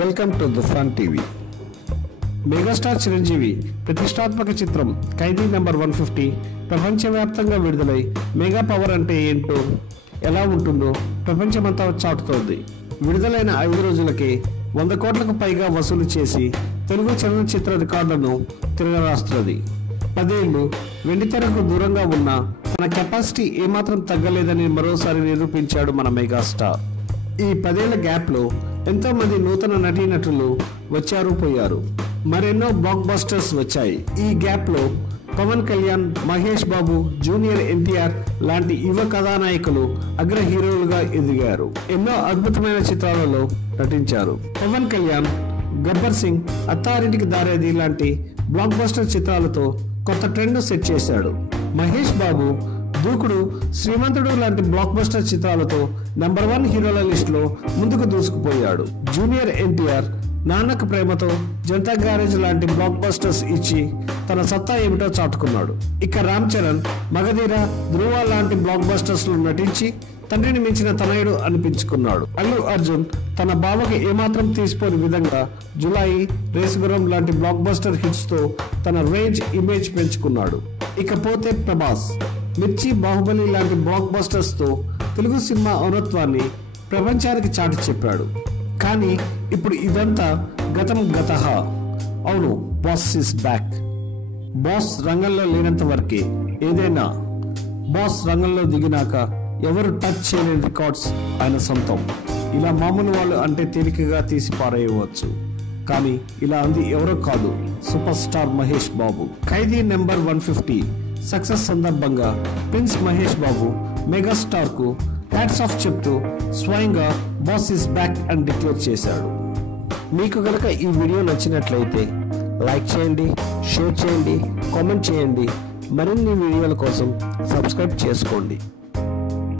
Welcome to Toofan TV. Megastar Chiranjeevi ప్రతిష్టాత్మక చిత్రం ఖైదీ number 150 ప్రపంచవ్యాప్తంగా విడుదలై మెగా పవర్ అంటే ఏంటో ఎలా ఉంటుందో ప్రపంచమంతా చాటుతోంది. విడుదలైన 5 రోజులకే 100 కోట్లకు పైగా వసూలు చేసి తెలుగు చలనచిత్ర రికార్డులను తిరగరాస్తున్నది. 10 ఏళ్లు వెండితెరకు దూరంగా ఉన్న తన కెపాసిటీ ఏమాత్రం తగ్గలేదని మరోసారి నిరూపించాడు మన మెగాస్టార్. ఈ 10 ఏళ్ల గ్యాప్లో ఎంతో మంది నూతన నటీనటులు వచ్చారు పోయారు. మరెన్నో బ్లాక్ బస్టర్స్ వచ్చాయి. ఈ గ్యాప్లో పవన్ కళ్యాణ్, మహేష్ బాబు, జూనియర్ ఎన్టీఆర్ లాంటి యువ కథానాయకులు అగ్ర హీరోలుగా ఎదిగారు. ఎన్నో అద్భుతమైన చిత్రాలలో నటించారు. పవన్ కళ్యాణ్ గబ్బర్ సింగ్, అత్తారింటికి దారేది లాంటి బ్లాక్ బస్టర్ చిత్రాలతో కొత్త ట్రెండ్ సెట్ చేశాడు. మహేష్ బాబు దూకుడు, శ్రీమంతుడు లాంటి బ్లాక్ బస్టర్ చిత్రాలతో నెంబర్ 1 హీరోల లిస్ట్ లో ముందుకు దూసుకుపోయాడు. జూనియర్ ఎన్టీఆర్ నాన్నకు ప్రేమతో, జనతా గ్యారేజ్ లాంటి బ్లాక్ బస్టర్స్ ఇచ్చి తన సత్తా ఏమిటో చాటుకున్నాడు. ఇక రామ్ చరణ్ మగధీర, ధ్రువ లాంటి బ్లాక్ బస్టర్స్ లో నటించి తండ్రిని మించిన తనయుడు అనిపించుకున్నాడు. అల్లు అర్జున్ తన బావకి ఏమాత్రం తీసిపోని విధంగా జులాయి, రేసుగురం లాంటి బ్లాక్ బస్టర్ హిట్స్ తో తన రేంజ్ ఇమేజ్ పెంచుకున్నాడు. ఇకపోతే ప్రభాస్ మిర్చి, బాహుబలి లాంటి బ్లాక్ బస్టర్స్ తో తెలుగు సినిమా ఔన్నత్వాన్ని ప్రపంచానికి చాటి చెప్పాడు. కానీ ఇప్పుడు ఇదంతా గతం గతః. అవును, బాస్ ఇస్ బ్యాక్. బాస్ రంగంలో లేనంత వరకే ఏదైనా. బాస్ రంగంలో దిగినాక ఎవరు టచ్ చేయలేని రికార్డ్స్ ఆయన సొంతం. ఇలా మామూలు వాళ్ళు అంటే తేలికగా తీసి పారేయవచ్చు. కానీ ఇలా అంది ఎవరో కాదు, సూపర్ స్టార్ మహేష్ బాబు. ఖైదీ నెంబర్ 150 సక్సెస్ సందర్భంగా ప్రిన్స్ మహేష్ బాబు మెగాస్టార్ కు హ్యాట్స్ ఆఫ్ చెప్తూ స్వయంగా బాస్ ఇస్ బ్యాక్ అని డిక్లేర్ చేశాడు. మీకు కనుక ఈ వీడియో నచ్చినట్లయితే లైక్ చేయండి, షేర్ చేయండి, కామెంట్ చేయండి. మరిన్ని వీడియోల కోసం సబ్స్క్రైబ్ చేసుకోండి.